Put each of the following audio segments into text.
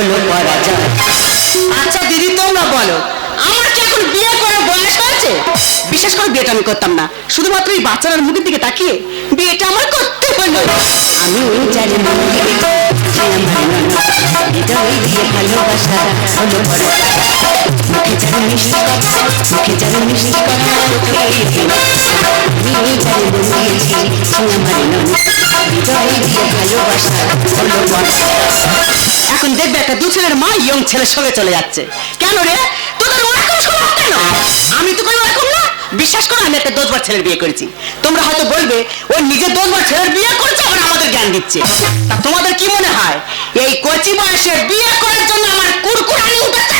হলো পরাজয়। আচ্ছা দিদি তোমরা বলো, আমার কি এখন বিয়ে করার বয়স হয়েছে? বিশেষ করে বিয়েটা আমি করতাম না, শুধুমাত্র এই বাচ্চার মুখের দিকে তাকিয়ে বিয়েটা আমার করতে হলো। আমি জানি মন থেকে হৃদয় দিয়ে ভালোবাসা হলো পরাজয়। মুখে যেন মিষ্টি কথা, মুখে যেন মিষ্টি কথা, আমি জানি মন দিয়েছি আমার হৃদয় দিয়ে ভালোবাসা হলো পরাজয়। এখন দেখবে একটা দু ছেলের মা ইয়ং ছেলের সঙ্গে চলে যাচ্ছে। কেন রে, তোদের ওরকম স্বভাব কেন? আমি তো কোনো ওরকম না। বিশ্বাস করো, আমি একটা 10 বার ছেলের বিয়ে করেছি। তোমরা হয়তো বলবে ও নিজে 10 বার ছেলের বিয়ে করছে, আবার আমাদের জ্ঞান দিচ্ছে। তা তোমাদের কি মনে হয় এই কচি বয়সে বিয়ে করার জন্য আমার কুরকুরানি উঠেছে?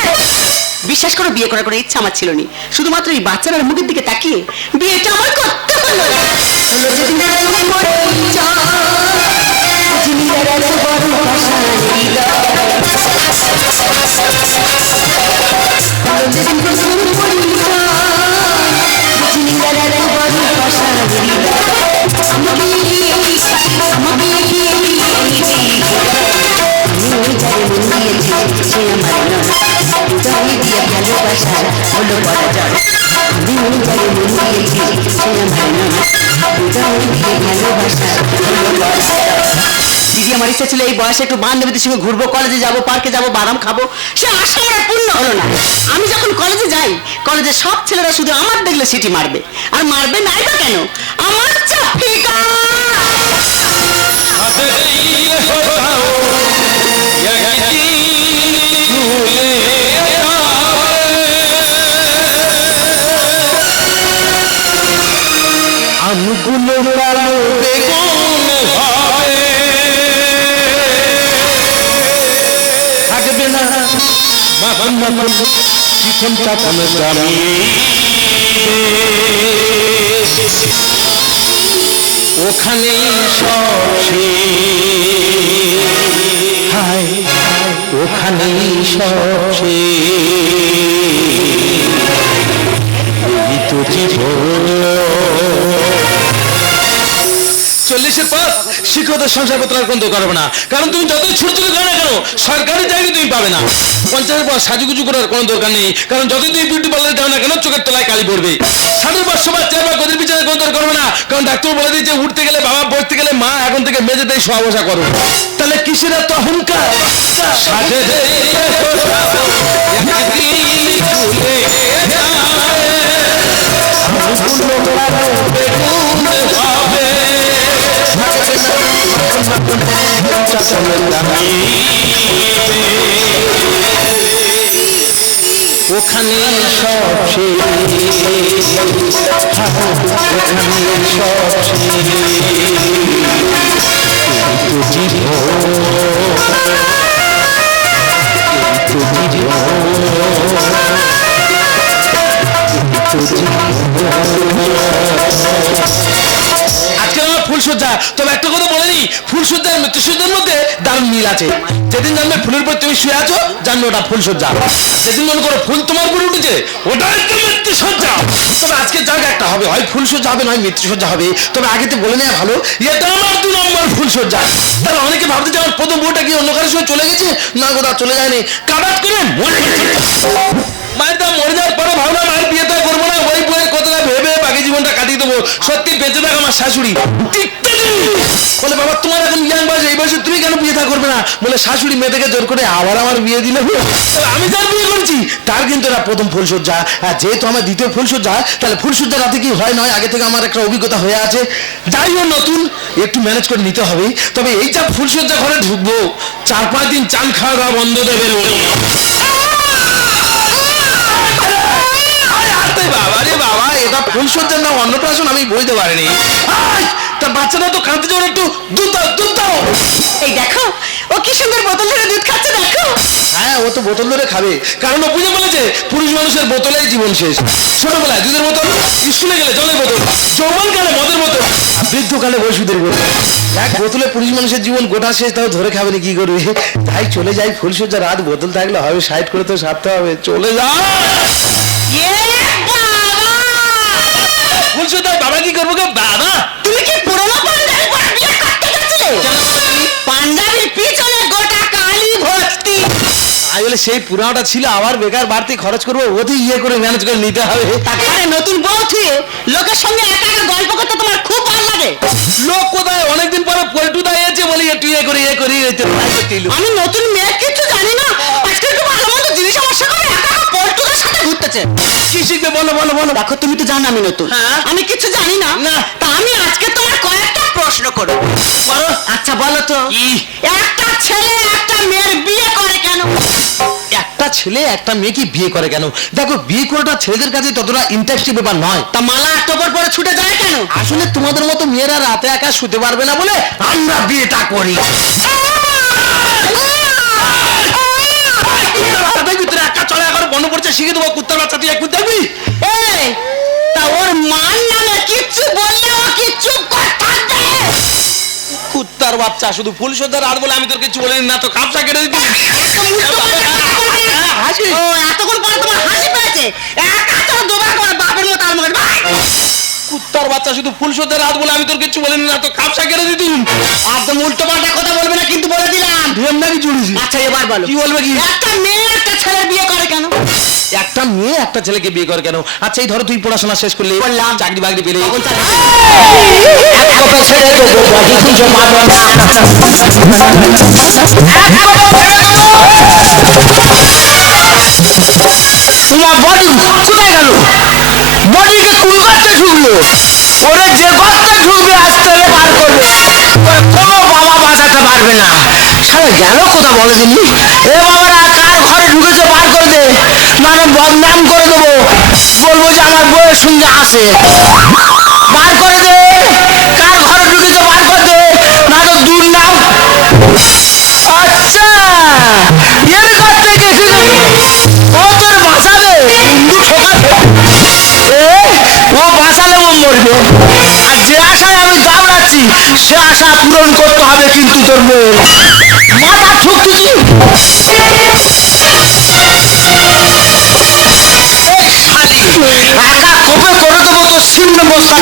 বিশ্বাস করো, বিয়ে করার কোনো ইচ্ছা আমার ছিল না, শুধুমাত্র এই বাচ্চার মুখের দিকে তাকিয়ে বিয়েটা আমার করতে হলো। দিদি আমার ইচ্ছা ছিল এই বয়সে একটু বান্ধবীদের সঙ্গে ঘুরবো, কলেজে যাবো, পার্কে যাবো, বাদাম খাবো। সে আশা আমার পূর্ণ হলো না। আমি যখন কলেজে যাই, কলেজে সব ছেলেরা শুধু আমার দেখলে সিটি মারবে। আর মারবে নাই বা কেন? আমার চাপিকা আমগুলো কালো বেগুন হবে, থাকবে না মাখন মাখন চিকন চাকন দামি, ওখানে সব হায়, ওখানে সব তো জীবন। 40-এর পর শিক্ষকদের সংসারপত্র আর কোনো করবে না, কারণ তুমি যতই ছোট ছোট করো না কেন সরকারি চাকরি তুমি পাবে না। 50-এর পর সাজুগুজু করার কোনো দরকার নেই, কারণ যতই তুমি বিউটি পার্লারে যাও না কেন চোখের তলায় কালি পড়বে। 60-এর পর সবার চেয়ারবার গদির পিছনে কোনো দরকার করবে না, কারণ ডাক্তার বলে দিয়েছে উঠতে গেলে বাবা, বসতে গেলে মা, এখন থেকে মেঝেতেই শোয়া বসা করো। তাহলে কিসের এত অহংকার? ওখানে সব আজকে আমার ফুলসজ্জা, তবে একটা কথা বলেনি, ফুলসজ্জার মৃত্যুসজ্জার মধ্যে দারুণ মিল আছে। যেদিন জানবে ফুলের উপর তুমি শুয়ে আছো, জানবে ওটা ফুলসজ্জা। যেদিন মনে করো ফুল তোমার উপরে উঠেছে, ওটা একটা মৃত্যুসজ্জা। তবে আজকে জায়গা একটা হবে, হয় ফুলসজ্জা হবে নয় মৃত্যুসজ্জা হবে। তবে আগে তো বলে নেওয়া ভালো, এটা আমার 2 নম্বর ফুলসজ্জা। তাহলে অনেকে ভাবতে যে আমার প্রথম বউটা কি অন্য কারোর সঙ্গে চলে গেছে, না কোথাও চলে যায়নি, কাবাত করে মরে গেছে। মায়ের দা মরে যাওয়ার পরে ভাবলাম আর বিয়েটা করবো না, ওই বইয়ের কথাটা ভেবে বাকি জীবনটা কাটিয়ে দেবো। সত্যি বেঁচে থাক আমার শাশুড়ি, বলে বাবা তোমার এখন ইয়াং বয়স, এই বয়সে তুমি কেন বিয়ে থা করবে না? বলে শাশুড়ি মেয়েদেরকে জোর করে আবার আমার বিয়ে দিলে। আমি যার বিয়ে করছি তার কিন্তু এটা প্রথম ফুলসজ্জা, আর যেহেতু আমার দ্বিতীয় ফুলসজ্জা, তাহলে ফুলসজ্জা রাতে কি হয় নয় আগে থেকে আমার একটা অভিজ্ঞতা হয়ে আছে। যাই হোক নতুন একটু ম্যানেজ করে নিতে হবে। তবে এই যা ফুলসজ্জা ঘরে ঢুকবো, 4-5 দিন চান খাওয়া দাওয়া বন্ধ দেবে। বাবা রে বাবা, এটা ফুলসজ্জার না অন্নপ্রাশন আমি বুঝতে পারিনি। তার বাচ্চাটা তো কাঁদতে যাওয়ার, একটু দুধ দাও। এই দেখো ও কি সুন্দর বোতল ধরে দুধ খাচ্ছে, দেখো। হ্যাঁ, ও তো বোতল ধরে খাবে, কারণ ও বুঝে বলেছে পুরুষ মানুষের বোতলেই জীবন শেষ। ছোটবেলায় দুধের বোতল, স্কুলে গেলে জলের বোতল, যৌবনকালে মদের বোতল, বৃদ্ধকালে ওষুধের বোতল। এক বোতলে পুরুষ মানুষের জীবন গোটা শেষ, তাও ধরে খাবে না কি করবে? তাই চলে যাই ফুলসজ্জা রাত, বোতল থাকলে হবে, সাইড করে তো সারতে হবে, চলে যা। ফুলসজ্জা বাবা কি করবো গো? বাবা তুমি কি পুরনো পাঞ্জাবি পরে বিয়ে করতে গেছিলে? পাঞ্জাবির পিছনে গোটা কালি ভর্তি। আমি বলে সেই পুরানোটা ছিল আবার বেকার বাড়তি খরচ করবো ওতে ইয়ে করে ম্যানেজ করে নিতে হবে। তারপরে নতুন বউ থুয়ে লোকের সঙ্গে একা একা গল্প করতে তোমার খুব ভালো লাগে। লোক কোথায় অনেকদিন পরে পল্টু দাঁড়িয়েছে বলি একটু ইয়ে করি আমি নতুন মেয়ে কিছু জানি না, আজকে একটু ভালো মন্দ জিনিস আমার সাথে একা একা পল্টুদের সাথে ঘুরতেছে। কি শিখবে বলো বলো বলো। দেখো তুমি তো জানো আমি নতুন, হ্যাঁ। আমি কিছু জানি না। না। তা আমি আজকে তোমার কয়েকটা প্রশ্ন করব। বলো। আচ্ছা বলো তো, কি? একটা ছেলে একটা মেয়ের বিয়ে করে কেন? একটা ছেলে একটা মেয়ে কি বিয়ে করে কেন? দেখো বিয়ে করাটা ছেলেদের কাছে ততটা ইন্টারেস্টিং ব্যাপার নয়। তা মালা টোপর পরে ছুটে যায় কেন? আসলে তোমাদের মতো মেয়েরা রাতে একা শুতে পারবে না বলে আমরা বিয়েটা করি। ভিতরে একা চলে এখন বন্ধ করছে শিখে দেবো কুত্তার বাচ্চা তুই একটু দেখবি। এই, তা ওর মান নামে কিচ্ছু বললে ও কি চুপ করে থাকবে? কুত্তার বাচ্চা শুধু ফুল সজ্জার আর বলে আমি তোর কিছু বলিনি না তো কাপসা কেটে দিবি। হাসি। ও এতক্ষণ পরে তোমার হাসি পেয়েছে? একা তো দুবার করে বাপের মতো আর মনে কুত্তার বাচ্চা শুধু ফুল সজ্জার হাত বলে আমি তোর কিছু বলিনি না তো কাপসা কেটে দিতি। একদম উল্টো পাল্টা কথা বলবে না কিন্তু বলে দিলাম। ধুম নাকি জুড়িছি। আচ্ছা এবার বলো, কি বলবে কি? একটা মেয়ে একটা ছেলে বিয়ে করে কেন? একটা মেয়ে একটা ছেলেকে বিয়ে করে কেন? আচ্ছা এই ধরো তুই পড়াশোনা শেষ করলে করলাম। চাকরি বাকরি পেলে এক কপে ছেড়ে দেবো বডি খুঁজে পাবো না। তোমার বডি কোথায় গেল? বডিকে কোন গর্তে ঢুকলো? ওরে যে গর্তে ঢুকবে আস্তে বার করবে, কোনো বাবা বাঁচাতে পারবে না। সারা গেল কোথা বলে দিনি? এ বাবারা কার ঘরে ঢুকেছে বার করে দে, মানে বদনাম করে দেবো, বলবো যে আমার বউয়ের সঙ্গে আসে। বার করে দে, কার ঘরে ঢুকেছে বার করে দে, না তো দূর নাম। আচ্ছা এর ঘর থেকে ও তোর বাঁচাবে, ও বাঁচালে ও মরবে, আর যে আশায় আমি দাঁড়াচ্ছি সে আশা পূরণ করতে হবে কিন্তু তোর বউয়ের মাথা ঠুকতেছি। একা কবে করে দেবো তোর ছিন্ন বস্তা।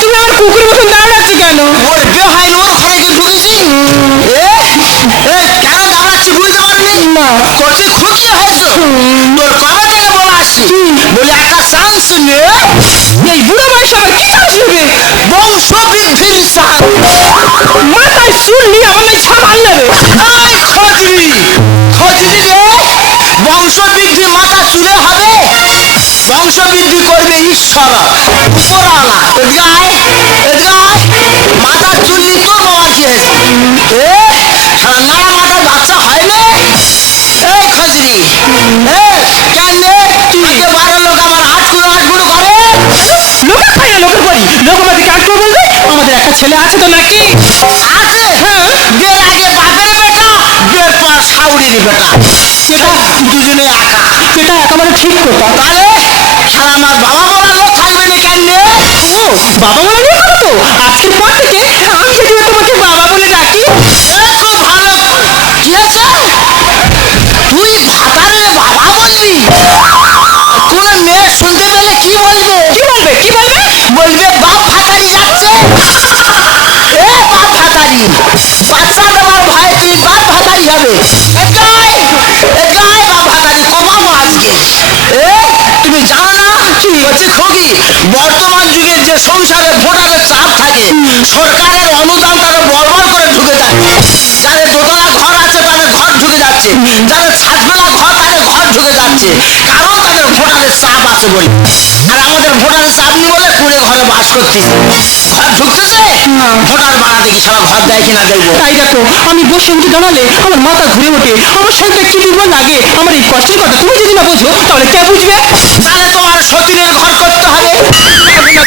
তুমি আমার কুকুরের মতন দাঁড়াচ্ছি কেন? ওর বিয়ে হয়নি, ওর ঘরে গিয়ে ঢুকেছি। কেন দাঁড়াচ্ছি বুঝতে পারবি না? করছি খুশি হয়েছো তোর কবে থেকে বলে আসছি, বলে একটা চান্স নে। এই বুড়ো বয়সে আবার কি চান্স নেবে? বংশ বৃদ্ধির চান্স। মাথায় চুল নিয়ে আমাদের ছাপাল নেবে। খজরি খজরি রে, বংশ বৃদ্ধি মাথা চুলে হবে? বংশ বৃদ্ধি করবে ঈশ্বর উপরওয়ালা। এদিকে আয়, এদিকে আয়। মাথার চুল নিয়ে তোর বাবার কি হয়েছে? সারা নায়া মাথার বাচ্চা হয় না? এই খজরি কেন আজকে বারো লোক আমার আটকুড়ো আটকুড়ো করে? লোকে খাই না লোকের বাড়ি, লোক আমাদেরকে আটকুড়ো বলবে? আমাদের একটা ছেলে আছে তো নাকি? আছে, হ্যাঁ। বিয়ের আগে বাপের বেটা, বিয়ের পর শাউরির বেটা, সেটা দুজনে একা। সেটা একেবারে ঠিক কথা। তাহলে সারা আমার বাবা বলার লোক থাকবে না কেন? ও বাবা বলার লোক হবে তো আজকের পর থেকে আমি যদি তোমাকে বাবা বলে ডাকি। খুব ভালো। কি আছে? তুই ভাতারে বাবা বলবি? কোন মেয়ে শুনতে পেলে কি বলবে? কি বলবে? কি বলবে? বলবে বাপ ভাতারি যাচ্ছে। বাপ ভাতারি বাচ্চা দেওয়ার ভয় তুই বাপ ভাতারি হবে। বাপ ভাতারি কমাবো আজকে। তুমি জানো না কি হচ্ছে খগি? বর্তমান যুগে যে সংসারে ভোটারের চাপ থাকে, সরকারের অনুদান তারা বরবার করে ঢুকে যাচ্ছে। যাদের দোতলা ঘর আছে তাদের ঘর ঢুকে যাচ্ছে, যাদের ছাদবেলা ঘর তাদের ঘর ঢুকে যাচ্ছে, কারণ তাদের ভোটারের চাপ আছে বলে। আর আমাদের ভোটারের চাপ নেই বলে কুড়ে ঘরে বাস করতেছে। ঘর ঢুকতেছে, ভোটার বাড়া দেখি সারা ঘর দেয় কিনা দেখবো। তাই দেখো আমি বসে উঠে দাঁড়ালে আমার মাথা ঘুরে ওঠে, আমার শরীরটা কি দুর্বল লাগে। আমার এই কষ্টের কথা তুমি যদি না বোঝো তাহলে কে বুঝবে? তাহলে তোমার সতীনের ঘর করতে হবে।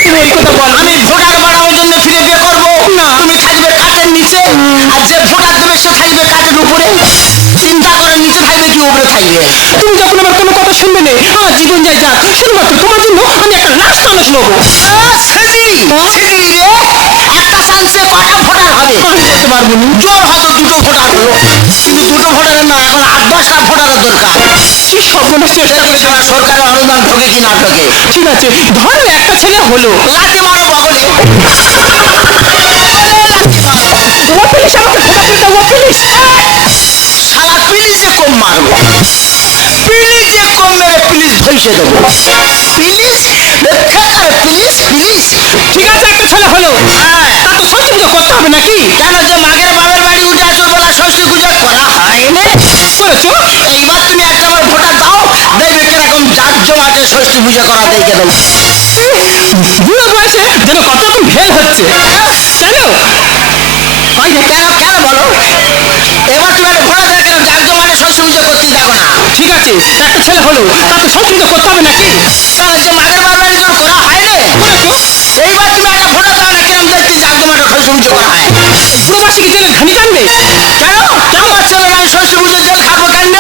তুমি এই কথা বল। আমি ভোটার বাড়ানোর জন্য ফিরে বিয়ে করবো না, তুমি থাকবে কাঠের নিচে, আর যে ভোটার দেবে সে থাকবে কাঠের উপরে। চিন্তা করে নিচে থাকবে কি উপরে থাকবে? তুমি যখন আমার কোনো কথা শুনবে না, আমার জীবন যাই যাক, শুধুমাত্র তোমার জন্য আমি একটা লাশ মানুষ নেবো। একটা চান্সে কটা ভোটার হবে? আমি বলতে পারবো না। জোর হয়তো দুটো ভোটার হলো, কিন্তু দুটো ভোটারের না, এখন 8-10টা ভোটারের দরকার। কি সর্বনাশ চেষ্টা করে সারা সরকারের অনুদান ঢোকে কি না ঢোকে? ঠিক আছে ধরো একটা ছেলে হলো, লাঠি মারো বগলে। ও পুলিশ আমাকে খোঁজা করতে, ও পুলিশ। সারা পুলিশে কম মারবো, প্লিজ কম মেরে প্লিজ ধইসে দেবো, প্লিজ রক্ষা করে, প্লিজ প্লিজ। ঠিক আছে, একটা ছেলে হলো, তা তো ষষ্ঠী পুজো করতে হবে নাকি? কেন যে মাগের বাবার বাড়ি উঠে আসো বলা ষষ্ঠী পুজো করা হয়নি? করেছো? এইবার তুমি একটা আমার ভোটা দাও, দেখবে কিরকম জাঁকজমাটে ষষ্ঠী পুজো করা দেখে দেবো। বুড়ো বয়সে যেন কত রকম ভেল হচ্ছে। কেন কেন কেন বলো, এবার তুমি একটা ভোটা দেয় কেন জাঁকজমাটে ষষ্ঠী পুজো করতে যাবো না? ঠিক আছে, একটা ছেলে হলো, তা তো ষষ্ঠী পুজো করতে হবে নাকি? কেন যে মাগের বাবার বাড়ি জোর করা হয়নি? করেছো? এইবার তুমি একটা ভোটা দাও না, কিরম দেখতে জাঁকজমাটে ষষ্ঠী পুজো করা হয়। বুড়ো বয়সে কি জেলে ঘানি টানবে? কেন আমার ছেলেরা আমি ষষ্ঠী পুজোর জল খাবো কেন?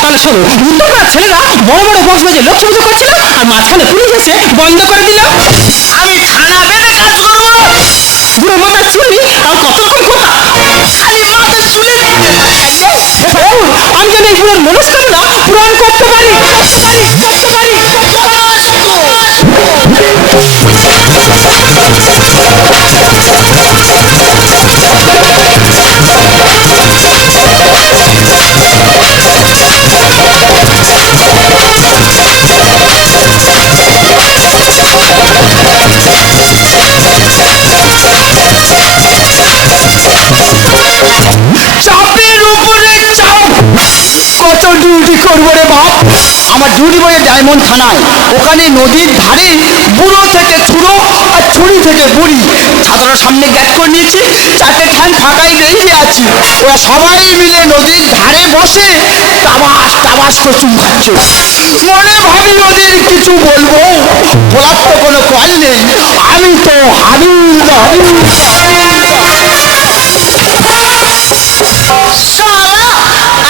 তাহলে শোনো, উত্তরপাড়ার ছেলেরা বড় বড় বক্স বাজে লক্ষ্মী পুজো করছিল, আর মাঝখানে পুলিশ এসে বন্ধ করে দিল। আমি থানা বেঁধে কাজ করবো? বুড়ো মাথার চুলনি আর কত রকম কথা। খালি মাথার চুলে আমি যেন এই বুড়োর মনস্কামনা পূরণ করতে পারি, করতে পারি, করতে পারি। চাপের উপরে চাপ, কত ডিউটি করবো রে বাপ। আমার ডিউটি বলে ডায়মন্ড থানায়, ওখানে নদীর ধারে বুড়ো থেকে ছুড়ো আর ছুরি থেকে বুড়ি, ছাত্ররা সামনে গ্যাট করে নিয়েছে, চারটে ঠ্যাং ফাঁকাই বেরিয়ে আছি, ওরা সবাই মিলে নদীর ধারে বসে টাবাস টাবাস করে চুম খাচ্ছে। মনে ভাবি ওদের কিছু বলবো, বলার তো কোনো কল নেই, আমি তো শালা,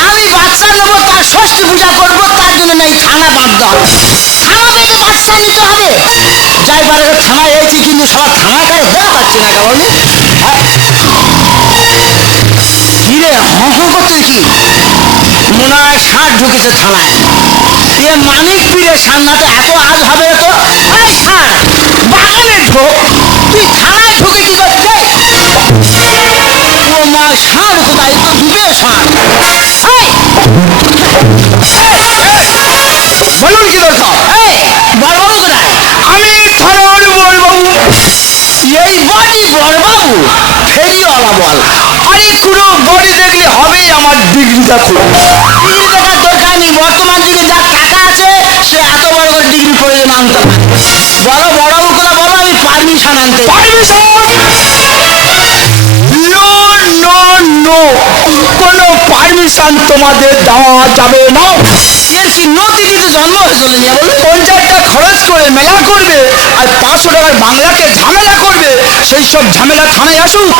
আমি বাচ্চা নেবো তার ষষ্ঠী পূজা করবো, তার জন্য নাই থানা বাঁধতে হবে, থানা বেঁধে বাচ্চা নিতে হবে। যাই পারে থানায় এসেছি, কিন্তু সবার থানায় কারো দেওয়া পাচ্ছি না কেমন। কিরে করতে কি মনে হয় ষাঁড় ঢুকেছে থানায়, এ মানিক পীরের সামনাতে এত আজ হবে তো। আরে ষাঁড় বাগানে ঢোক, তুই থানায় ঢুকে কি করতে? ও মা, ষাঁড় কোথায়, তো ডুবে ষাঁড়। বলুন কি দরকার? বড়বাবু কোথায়? আমি থানার বড়বাবু। এই বডি বড়বাবু? ফেরিওয়ালা বল। আরে কোনো বডি দেখলে হবে, আমার ডিগ্রি দেখো। ডিগ্রি দেখার দরকার নেই, বর্তমান যুগে যার টাকা আছে সে এত বড় করে ডিগ্রি প্রয়োজন আনতে পারে। বলো বড়বাবু কোথায়, বলো আমি পারমিশন আনতে। পারমিশন কোনো পারমিশন তোমাদের দেওয়া যাবে না। এর কি নতিতে জন্ম হয়ে চলে যাবে? 50 টাকা খরচ করে মেলা করবে আর 500 টাকার বাংলাকে ঝামেলা করবে, সেই সব ঝামেলা থানায় আসুক,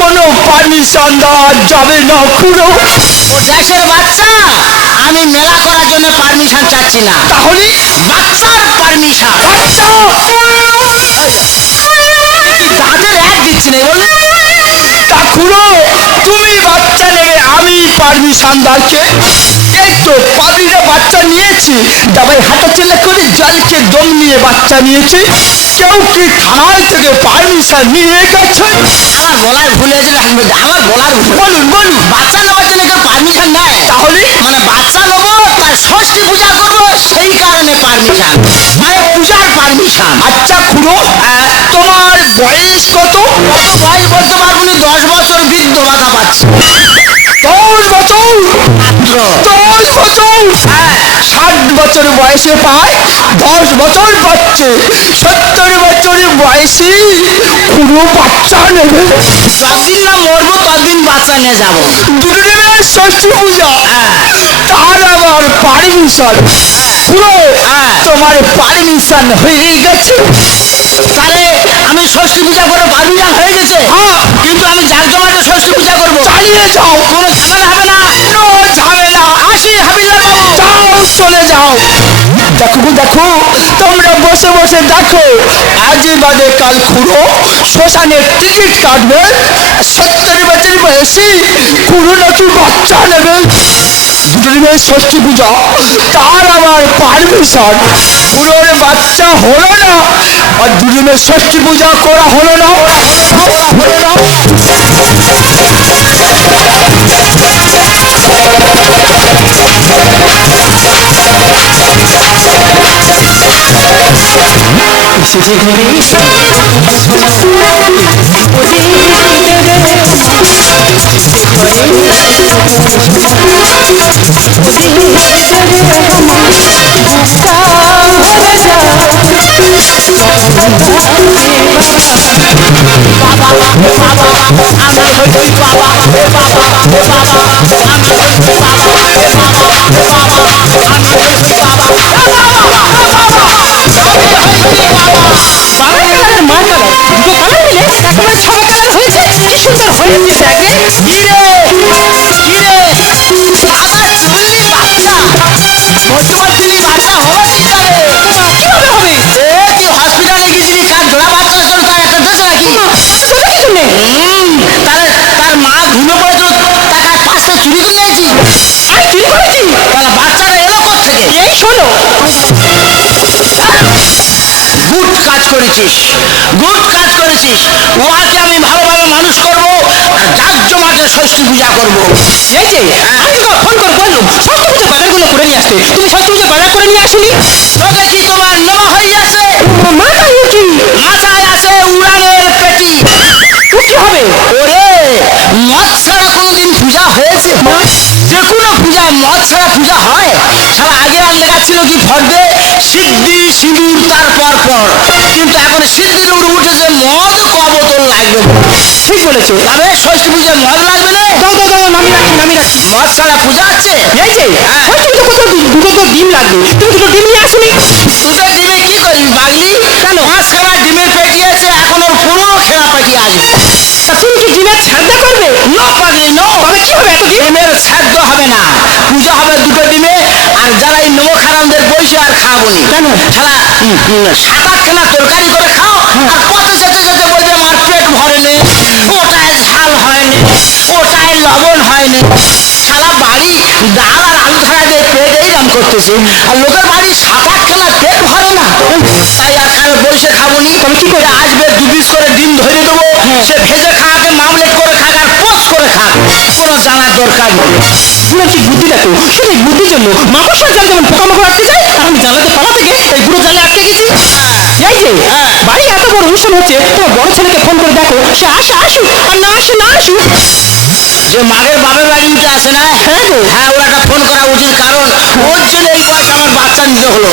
কোনো পারমিশন দেওয়া যাবে না। খুঁড়ো ও দেশের বাচ্চা, আমি মেলা করার জন্য পারমিশন চাচ্ছি না। তাহলে বাচ্চার পারমিশন। দাঁতের এক দিচ্ছি না বলে। তা খুঁড়ো, তুমি বাচ্চা নেবে, আমি পারমিশন দাঁড়কে। এই তো পাবলিরা বাচ্চা নিয়েছি, দাবাই হাঁটা চেলা করে জলকে দম নিয়ে বাচ্চা নিয়েছি। কেউ কি থানায় থেকে পারমিশন নিয়ে গেছে? আমার বলার ভুল হয়েছে, আমার বলার ভুল। বলুন বলুন, বাচ্চা নেওয়ার জন্য কেউ পারমিশন নেয়? তাহলে মানে বাচ্চা নেবো, তার ষষ্ঠী পূজা করবো, সেই কারণে পারমিশন, মানে পূজার পারমিশন। আচ্ছা খুঁড়ো, তোমার বয়স কত? কত বয়স বলতে পারবো না, 10 বছর বৃদ্ধ ভাতা পাচ্ছি। 10 বছর মাত্র? 10 বছর? হ্যাঁ। 60 বছর বয়সে পায়, 10 বছর পাচ্ছে। 70 বছর বয়সে পুরো বাচ্চা নেবে। যতদিন না মরবো ততদিন বাচ্চা নিয়ে যাবো। দুটো নেবে ষষ্ঠী পূজা, তার আবার পারমিশন। পুরো তোমার পারমিশন হয়ে গেছে। তাহলে আমি ষষ্ঠী পূজা করে পারমিশন হয়ে গেছে। হ্যাঁ, কিন্তু আমি জাঁকজমাটে ষষ্ঠী পূজা করবো। চালিয়ে যাও, কোনো ঝামেলা হবে না। কোনো ঝামেলা। আসি হাবিলদার বাবু। যাও, চলে যাও। দেখো দেখো, তোমরা বসে বসে দেখো, আজই বাদে কাল খুঁড়ো শ্মশানের টিকিট কাটবে। 70 বছর বয়সী খুঁড়ো নাকি বাচ্চা নেবে। দুটো নেবে ষষ্ঠী পূজা, তার আবার পারমিশন। খুঁড়োর বাচ্চা হলো না, আর দুজনের ষষ্ঠী পূজা করা হলো না। হলো না। এসেছে ঘরে এসে বাবার কালার আর মার কালার দুটো কালার মিলে একেবারে ছাপা কালার হয়েছে কি সুন্দর হয়েছে দেখে কিরে কিরে আবার চুল্লি বাচ্চা মধ্যবর্তী বাচ্চা হলো কি তারে কিভাবে হবে এ তুই হসপিটালে গেছিলি কার জোড়া বাচ্চা ছিল তার একটা দেশ নাকি সেটা কিছু নেই তাহলে তার মা ঘুমে পড়েছিল টাকা 5টা চুরি করে নিয়েছি আমি চুরি করেছি তাহলে বাচ্চারা এলো থেকে এই শোনো গুড কাজ করেছিস গুড কাজ করেছিস ওয়াকে আমি ভালোভাবে মানুষ করব আর জাকজমাকে ষষ্ঠী পূজা করব এই যে আমি তোকে ফোন করে বললাম ষষ্ঠী পুজো বাজারগুলো করে নিয়ে আসতে তুমি ষষ্ঠী পুজো বাজার করে নিয়ে আসনি তোকে কি তোমার নেওয়া হয়ে আছে মাথায় কি মাথায় আছে উড়ানের পেটি ও কি হবে ওরে মদ ছাড়া কোনোদিন পূজা হয়েছে যে কোনো পূজায় মদ ছাড়া পূজা হয় সারা আগে আর লেখা ছিল কি ফর্দে সিদ্ধি সিঁদুর তারপর পর কিন্তু এখন সিদ্ধির উপরে উঠেছে মদ কবতল লাগবে ঠিক বলেছো তবে ষষ্ঠী পূজায় মদ লাগবে না দাও দাও দাও নামি রাখি মদ ছাড়া পূজা আছে এই যে ষষ্ঠী পুজো কত দুটো তো ডিম লাগবে তুমি দুটো ডিম নিয়ে আসনি দুটো ডিমে কি করবি পাগলি কেন? 5খানা ডিমের পেটি আছে এখন ওর 15 পেটি আসবে তা তুমি কি ডিমের ছাড়দা করবে নো পাগলি নো তবে কি হবে এত ডিম ডিমের ছাদ্য হবে না পূজা হবে দুটো ডিমে আর যারা এই নমখারামদের বসে আর খাবো নি কেন? ছাড়া 7-8খানা তরকারি করে খাও আর পথে যেতে যেতে বলবে আমার পেট ভরেনি ওটায় ঝাল হয়নি ওটায় লবণ হয়নি সারা বাড়ি ডাল আর আলু ছাড়া দিয়ে পেট এইরাম করতেছে আর লোকের বাড়ি 7-8খানা পেট ভরে না তাই আর কাল বসে খাবো নি তবে কি করে আসবে 2 পিস করে ডিম ধরে দেবো সে ভেজে খাকে মামলেট করে খাক আর পোস্ট করে খাক কোনো জানার দরকার নেই বুড়ো কি বুদ্ধি দেখো শুধু এই বুদ্ধির জন্য মাকড়সার জাল যেমন পোকামাকড় আটকে যায় আর আমি জানাতে পালা থেকে এই বুড়ো জালে আটকে গেছি এই যে বাড়ি এত বড় অনুষ্ঠান হচ্ছে তোমার বড় ছেলেকে ফোন করে দেখো সে আসুক আর না আসুক যে মাগের বাপের বাড়ি উঠে আসে না হ্যাঁ গো। হ্যাঁ ওর একটা ফোন করা উচিত কারণ ওর জন্য এই বয়সে আমার বাচ্চা নিতে হলো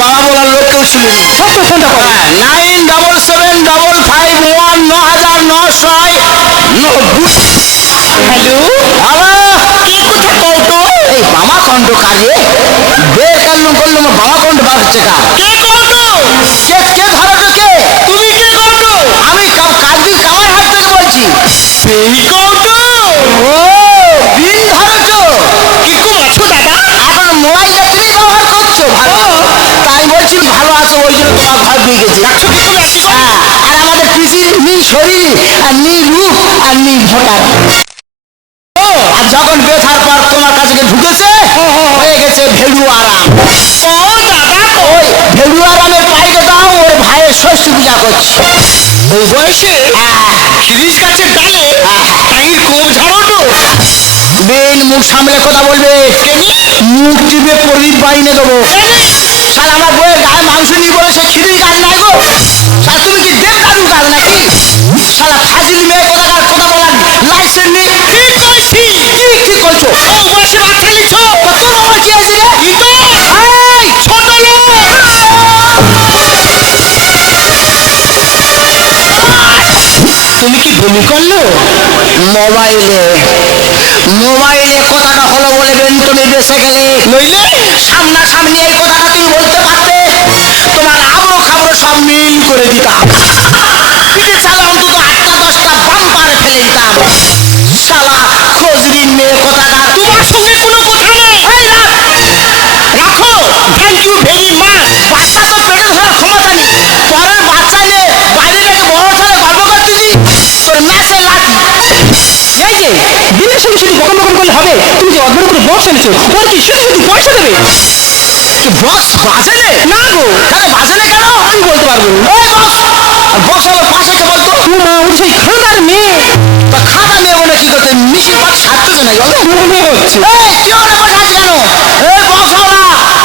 বাবা বলার লোক কেউ ছিল না সব তো ফোনটা করো 9775519090 হ্যালো কে কোথা কৌটো এই বামা কণ্ঠ কাজে বের কাল্লুম করলুম বামা কণ্ঠ বার হচ্ছে কা কে কৌটো কে ধরো কে তুমি কে কৌটো আমি কাজী কামার হাট থেকে বলছি এই কৌটো ও বিন ধরেছো কি কো আছো দাদা এখন মোবাইলটা তুমি ব্যবহার করছো ভালো তাই বলছি ভালো আছো ওই জন্য তোমার ঘর দিয়ে গেছি রাখছো কি তুমি আসি হ্যাঁ আর আমাদের পিসির নি শরীর আর নি রূপ আর নি ভোটার আর যখন বেথার পর তোমার কাছে ঢুকেছে হয়ে গেছে ভেলু আরাম ও দাদা ওই ভেলু আরামের পাইকে দাও ওর ভাইয়ের ষষ্ঠী পূজা করছে ওই বয়সে শিরিষ গাছের ডালে টাইর কোপ ঝাড়ানো বেন মুখ সামলে কথা বলবে মুখ টিপে প্রদীপ বাইনে দেবো শালা আমার বইয়ের গায়ে মাংস নিয়ে বলে সে খিরির গাছ নাই গো শালা তুমি কি দেব দাদু গাছ নাকি শালা ফাজিল মেয়ে কোথাকার কথা বলার লাইসেন্স নেই ঠিক করছি কি ঠিক করছো ও বসে বাচ্চা নিচ্ছ তোর আমার কি আছে রে ইতো এই ছোট লোক তুমি কি বমি করলো মোবাইলে কথাটা হলো বলে তুমি বেঁচে গেলে নইলে সামনাসামনি এই কথাটা তুমি বলতে পারতে তোমার আবরো খাবরো সব মিল করে দিতাম পিঠে চালা অন্তত 8টা-10টা বাম্পারে ফেলে দিতাম শালা খোঁজরিন মেয়ে কথাটা তোমার সঙ্গে কোনো কথা নেই রাখো থ্যাংক ইউ ভেরি মাচ বাচ্চা তো পেটে ধরার ক্ষমতা নেই পরের বাচ্চা নিয়ে বাইরে থেকে বড় ছেলে গল্প করতেছি তোর ম্যাচে লাঠি এই যে দিনের সঙ্গে শুধু বকন করলে হবে তুমি যে অদ্ভুত করে বক্স এনেছো ওর কি শুধু পয়সা দেবে কি বক্স বাজেলে না গো তাহলে বাজেলে কেন আমি বলতে পারবো না ওই বক্স বক্স হলো পাশে কে বলতো মা ওর সেই খানদার মেয়ে তা খাতা নেবো না কি করতে মিশির পাঠ সারতেছে না বলো মনে হচ্ছে এই কি হলো বসে আছে কেন এই বসো না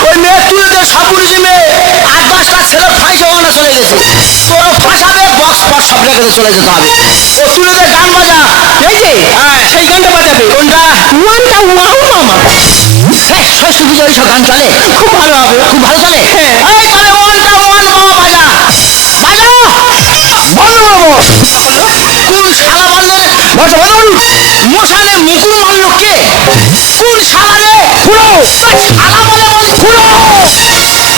ওই মেয়ে তুলে দে সব পুলিশি মেয়ে 8-10টা ছেলে ফাঁসে ওখানে চলে গেছে তোর ফাঁসাবে বক্স ফক্স সব রেখে চলে যেতে হবে ও তুলে দে গান বাজা এই যে সেই গানটা বাজাবে কোনটা ওয়ানটা ওয়াও মামা হ্যাঁ ষষ্ঠী পুজো ওইসব গান চলে খুব ভালো হবে খুব ভালো চলে হ্যাঁ। এই তবে ওয়ানটা ওয়ান মামা বাজা বাজা বন্ধ করবো কোন শালা মারলো রে বসো বসো মশানে মুকুল মারলো কে কোন শালা রে খুঁড়ো শালা বলে বল খুঁড়ো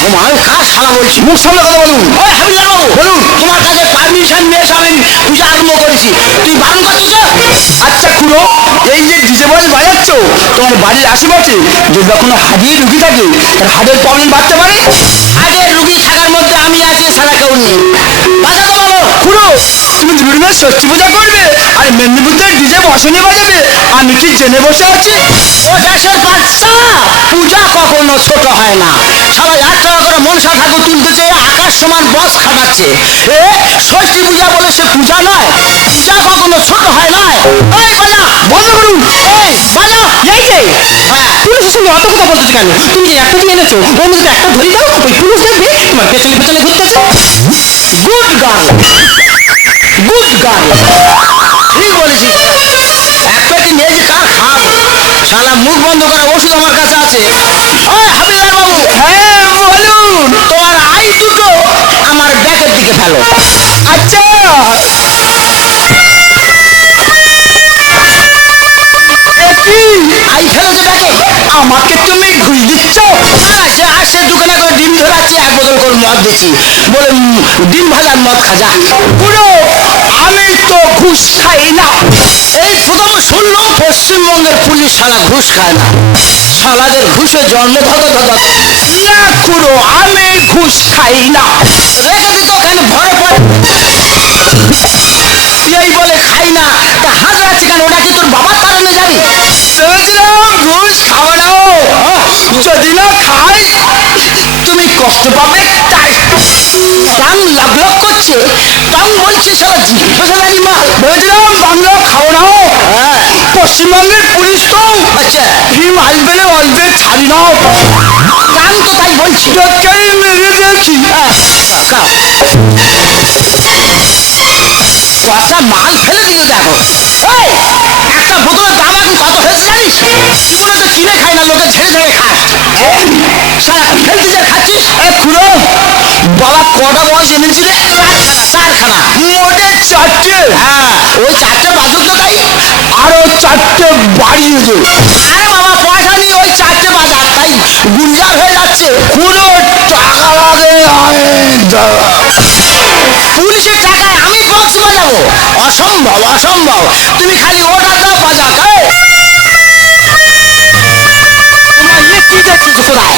ও মা আমি কার শালা বলছি মুখ সামনে কথা বলুন ওই হাবিলদার বাবু বলুন তোমার কাছে পারমিশন নিয়ে এসে আমি পূজা আরম্ভ করেছি তুই বারণ করছিস আচ্ছা খুঁড়ো এই যে ডিজে বক্স বাজাচ্ছ তোমার বাড়ির আশেপাশে যদি কোনো হার্টের রুগী থাকে তার হার্টের প্রবলেম বাড়তে পারে হার্টের রুগী থাকার মধ্যে আমি আছি সারা কেউ নেই বাজাতে বলো খুঁড়ো তুমি দুর্গা ষষ্ঠী পূজা করবে আর মেদিনীপুরের ডিজে বসনে বাজাবে আমি কি জেনে বসে আছি ও দেশের বাচ্চা পূজা কখনো ছোট হয় না সবাই 8 টাকা করে মনসা ঠাকুর তুলতেছে আকাশ সমান বস খাটাচ্ছে এ ষষ্ঠী পূজা বলে সে পূজা নয় পূজা কখনো ছোট হয় না এই বাজা বন্ধ করুন এই বাজা এই যে হ্যাঁ পুলিশের সঙ্গে অত কথা বলতেছো কেন তুমি যে একটা দিয়ে এনেছো ওর মধ্যে একটা ধরে দাও ওই পুলিশ দেখবে তোমার পেছনে পেছনে ঘুরতেছে গুড গার্ল গুড গার্ল ঠিক বলেছিস এক পেটি নিয়ে যে কার খাবো শালা মুখ বন্ধ করা ওষুধ আমার কাছে আছে ওই হাবিলদার বাবু হ্যাঁ বলুন তোমার আই দুটো আমার ব্যাগের দিকে ফেলো আচ্ছা আই ফেলেছে ব্যাগে আমাকে তুমি ঘুষ দিচ্ছ সে আসছে দোকানে করে ডিম ধরাচ্ছি 1 বোতল করে মদ দিচ্ছি বলে ডিম ভাজার মদ খাজা পুরো আমি তো ঘুষ খাই না এই প্রথম শুনলাম পশ্চিমবঙ্গের পুলিশ শালা ঘুষ খায় না শালাদের ঘুষে জন্ম না খুড়ো আমি ঘুষ খাই না রেখে দিত ওখানে ভরে পড়ে এই বলে খাই না তা হাজরাচ্ছে কেন ওটা কি তোর বাবার কারণে যাবি ভেবেছিলাম ঘুষ খাবো না যদি না খাই তুমি কষ্ট পাবে তাই টাং লাগ করছে টাং বলছে সারা জিজ্ঞাসাদারি মাল ভেবেছিলাম বাংলা খাবো না পশ্চিমবঙ্গের পুলিশ তো আচ্ছা হিম আসবে আসবে ছাড়ি নাও টাং তো তাই বলছি মেরে দেখি কটা মাল ফেলে দিল দেখো এই একটা বোতলের দাম এখন কত হয়েছে জানিস জীবনে তো কিনে খাই না লোকে ঝেড়ে ঝেড়ে খাস সারা ফেলতে যা খাচ্ছিস খুড়ো বাবা কটা বয়স এনেছিল 4খানা মোটে 4টে হ্যাঁ ওই 4টে বাজুক তো তাই আরো 4টে বাড়িয়ে দে আরে বাবা পয়সা নিয়ে ওই 4টে বাজার তাই গুঞ্জার হয়ে যাচ্ছে খুড়ো টাকা লাগে পুলিশের টাকায় আমি বক্স বাজাবো অসম্ভব অসম্ভব তুমি খালি ওটা দাও বাজা তোমার ইয়ে কি দেখছিস কোথায়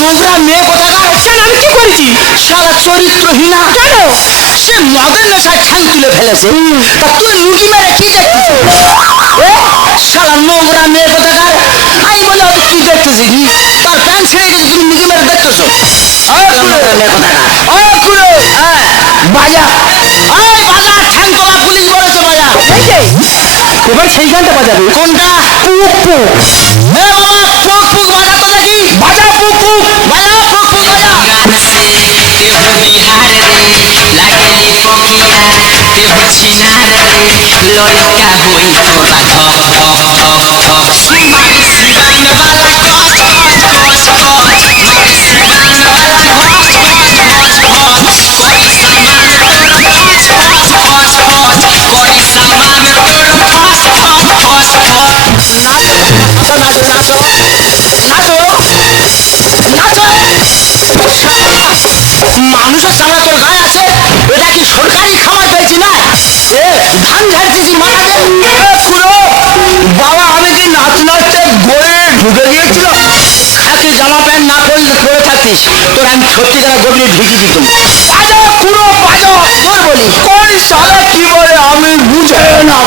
নোংরা মেয়ে কোথাকার কেন আমি কি করেছি সারা চরিত্রহীনা কেন সে মদের নেশায় ঠ্যাং তুলে ফেলেছে তা তুই লুকি মেরে কি দেখছিস শালা নোংরা মেয়ে কোথাকার আমি বলে তুই কি দেখতেছিস তার প্যান্ট ছেড়ে গেছে তুমি লুকি মেরে দেখতেছো মেয়ে কোথাকার বাজা বাজা ঠ্যাং তোলা পুলিশ বলেছে বাজা এই যে এবার সেই গানটা বাজাবে কোনটা পুক পুক বাবা পুক পুক বাজা তো দেখি বাজা পুক পুক বাজা পুক পুক বাজা লাগলি কবিতা দেহ চিনার লড়কা হই তোরা ঠক ঠক ঠক ঠক সুমাই সিবাইন বালা কস কস কস কস মাই সিবাইন বালা কস কস কস কস কই সামান তোর কস কস কস কস কই সামান তোর কস কস কস কস নাচো নাচো নাচো নাচো নাচো মানুষের সামনে তোর গায়ে আছে এটা কি সরকারি খাবার পেয়েছি না ধান ঝাড়তেছি মাথাতে খুড়ো বাবা আমি কি নাচ নাচতে গড়ে ঢুকে গিয়েছিল খাকি জামা প্যান্ট না পরে থাকতিস তোর আমি সত্যিকার গভীরে ঢুকে দিতাম বাজা খুড়ো বাজা তোর বলি কোন শালা কি বলে আমি বুঝে না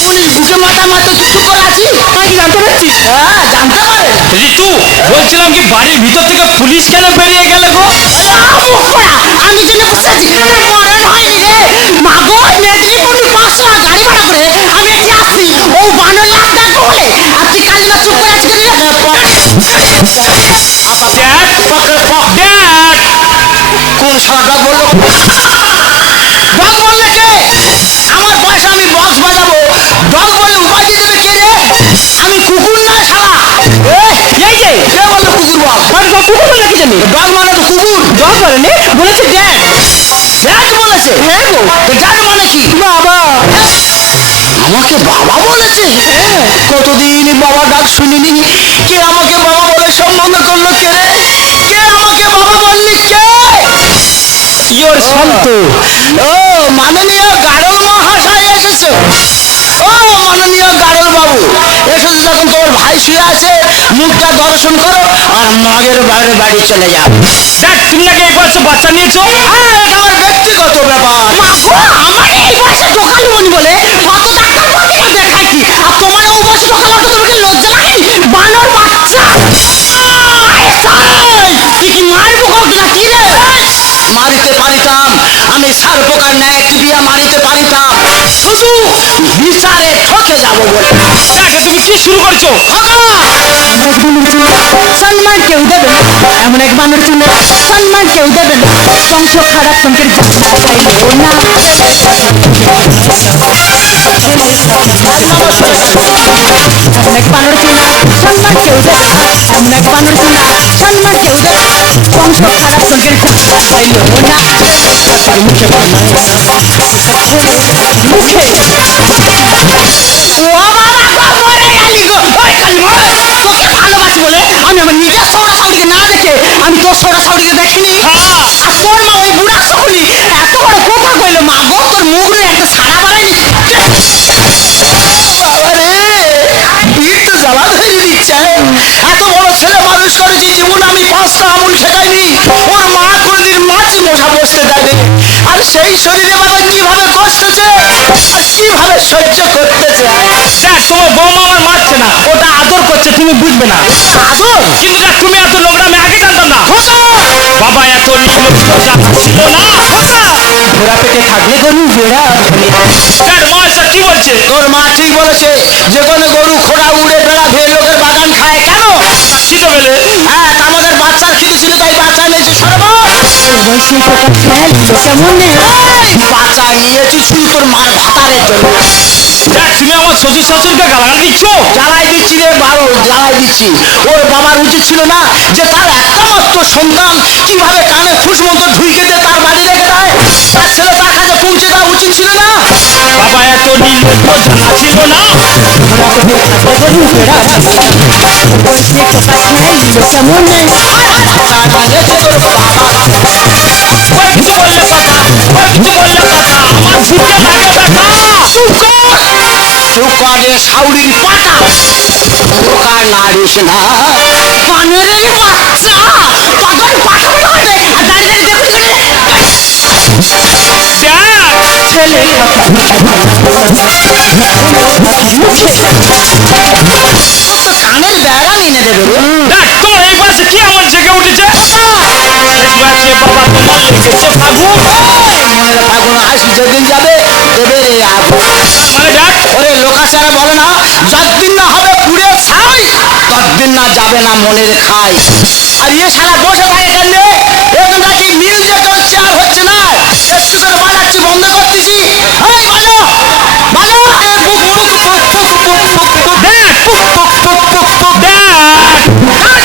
পুলিশ বুকে মাথা মারতে তুই চুপ করে আছিস আমি কি জানতে পারছিস হ্যাঁ জানতে ঋতু, বলছিলাম কি বাড়ির ভিতর থেকে পুলিশ কেন বেরিয়ে গেলে গো? আমি জেনে বসে আছি মরণ হয়নি রে মাগো মেদিনীপুর 500 গাড়ি ভাড়া করে আমি এটি আসছি ও বানর লাখ ডাকবো বলে আর তুই কালিমা চুপ করে আছিস রে ড্যাড, কোন শালা বললো ডগ বললে কে? আমার বয়সে আমি বক্স বাজাবো, ডগ বলে উপাধি দেবে কে রে? আমি কুকুর না শালা। এই যে কে বললো কুকুর বল? বাড়ি কুকুর বলে কি জানি ডগ মানে তো কুকুর। ডগ বলে নে বলেছে ড্যাড ড্যাড বলেছে? হ্যাঁ গো তো ড্যাড মানে কি? বাবা আমাকে বাবা বলেছে? কতদিন বাবা ডাক শুনিনি। কে আমাকে বাবা বলে সম্বোধন করলো কে রে? কে আমাকে বাবা বললি কে? ইওর সন্ত ও মাননীয় গাড়ল মহাশয় এসেছে। ও মাননীয় গাড়ল বাবু এসেছে যখন তোমার ভাই শুয়ে আছে মুখটা দর্শন করো আর মগের বাইরে বাড়ি চলে যাও। ড্যাড, তুমি নাকি এই বয়সে বাচ্চা নিয়েছো? হ্যাঁ এটা আমার ব্যক্তিগত ব্যাপার। মাগো আমার এই বয়সে ঢোকালো মনি বলে কত ডাক্তার বলতে দেখাইছি আর তোমার ও বয়সে ঢোকালো তো তোমাকে লজ্জা লাগেনি বানর বাচ্চা তুই কি মারবো কাউকে না কি রে মারিতে পারিতাম, আমি সার পোকার ন্যায় টিপিয়া মারিতে পারিতাম, শুধু বিচারে ঠকে যাবো বলে। ড্যাড, তুমি কি শুরু করছো? সম্মান কেউ দেবে না এমন এক বানর চুলে সম্মান কেউ দেবে না বংশ খারাপ তঙ্কের চাইলেও না এমন এক বানর চুলা সম্মান কেউ দেবে না এমন এক বানর চুলা সম্মান কেউ দেবে না বংশ খারাপ তঙ্কের চাইলেও না মুখে ও বাবা গো মরে গেলি গো ওই কালিমা তোকে ভালোবাসি বলে আমি আমার নিজের সৌরা সাউরিকে না দেখে আমি তোর সৌরা সাউরিকে দেখিনি আর তোর মা ওই বুড়া সকলি এত বড় কথা কইলো মা গো তোর মুখ রে একটা সারা বাড়াইনি বাবারে বীর তো জ্বালা ধরে দিচ্ছে। এত বড় ছেলে মানুষ করেছি জীবন আমি 5টা আঙুল ঠেকাইনি। ওর মা কোনদিন মাছি মশা বসতে দেয়নি। আর সেই শরীরে বাবা কিভাবে কষতেছে আর কিভাবে সহ্য করতেছে। ড্যাড, তোমার বৌমা আমার মারছে না, ওটা আদর করছে, তুমি বুঝবে না। আদর কিন্তু ড্যাড, তুমি এত নোংরা আমি আগে জানতাম না। বাবা এত নির্লজ্জ জাত ছিল না। ঘোড়া পেটে থাকলে গরু বেড়া ড্যাড, মা এসব কি বলছে? তোর মা ঠিক বলেছে, যে কোনো গরু খোড়া উড়ে বেড়া ভেয়ে লোকের বাগান খায় কেন? খিদে পেলে? হ্যাঁ তা আমাদের বাচ্চার খিদে ছিল তাই বাচ্চা নিয়েছি সর্বনাশ। বয়সে টাকা খেয়াল কেমন নেই বাচ্চা নিয়েছি শুধু তোর মার ভাতারের জন্য। ড্যাড, তুমি আমার শ্বশুর শাশুড়িকে গালাগাল দিচ্ছ? জ্বালাই দিচ্ছি রে বারো, জ্বালাই দিচ্ছি। ওর বাবার উচিত ছিল না যে তার একটা মাত্র সন্তান কিভাবে কানে ফুসমন্ত ঢুইকে দিয়ে তার বাড়ি রেখে দেয়? তার ছেলে তার কাছে পৌঁছে দেওয়া উচিত ছিল না? বাবা এত নির্লজ্জ জানা ছিল না। গরু বেড়া বয়সে টাকা খেয়াল কেমন নেই বাচ্চা নিয়েছে তোর বাবা। ওই কিছু বললে কথা, ওই কিছু বললে কথা, আমার ঝুঁকে লাগে ব্যথা। চুপ কর, চুপ কর রে সাউরির পাটা। বোকার নাড়িস না। বানরের বাচ্চা তখন পাঠাবো না আর দাঁড়িয়ে দাঁড়িয়ে দেখুন ড্যাড, ছেলে তো কানের বেড়া নিয়ে দেবে রে। ড্যাড, তোমার এই বয়সে কি এমন জেগে উঠেছে? শেষ বয়সে বাবা তোমার লেগেছে ফাগুন। মনের ফাগুন আসি যেদিন যাবে দেবে রে আগুন। মানে ড্যাড, ওরে লোকাচারে বলে না, যতদিন না হবে পুড়ে ছাই ততদিন না যাবে না মনের খাই। আর ইয়ে সারা বসে থাকে কেন? এখন নাকি মিউজিক হচ্ছে আর হচ্ছে না, একটু করে বাজাচ্ছি বন্ধ করতেছি। এই বাজা বাজা এ বুক বুক বুক বুক বুক বুক বুক ড্যাড, বুক বুক বুক বুক বুক। ড্যাড,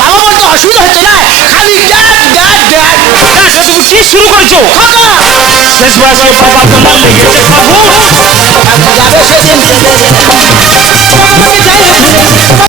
বাবা বলতে অসুবিধা হচ্ছে না, খালি ড্যাড ড্যাড ড্যাড। ড্যাড, তুমি কি শুরু করেছো? খোকা শেষ বয়সে বাবা তোমার লেগেছে ফাগুন। যাবে সেদিন